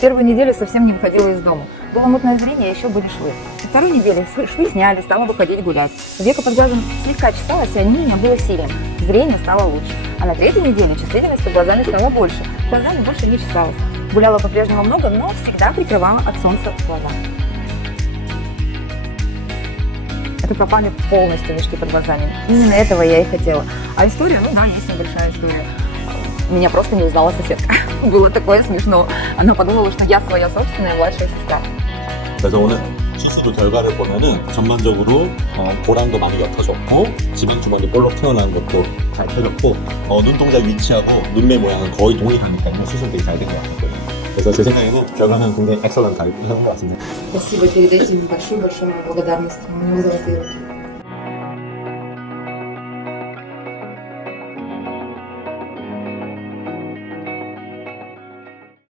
Первую неделю совсем не выходила из дома. Было мутное зрение, еще были швы. На второй неделе швы, сняли, стала выходить гулять. Века под глазом слегка чесалась, и онемение было сильным. Зрение стало лучше. А на третьей неделе чувствительность под глазами стала больше. Глазами больше не чесалась. Гуляла по-прежнему много, но всегда прикрывала от солнца глаза. Это пропали полностью мешки под глазами. Именно этого я и хотела. А история, ну да, есть небольшая история. Меня просто не узнала соседка. Было такое смешно. Она подумала, что я своя собственная младшая сестра. 그래서 오늘 CC도 결과를 보면은 전반적으로 어, 고랑도 많이 옅어졌고 지방 주머니 볼록 튀어나온 것도 잘 펴졌고 어, 눈동자 위치하고 눈매 모양은 거의 동일하기 때문에 수술되게 잘 된 것 같아요. 그래서 제 생각에는 결과는 굉장히 엑설런트 잘 한것 같습니다. Спасибо, передайте ему большую-большую благодарность. У него золотые руки.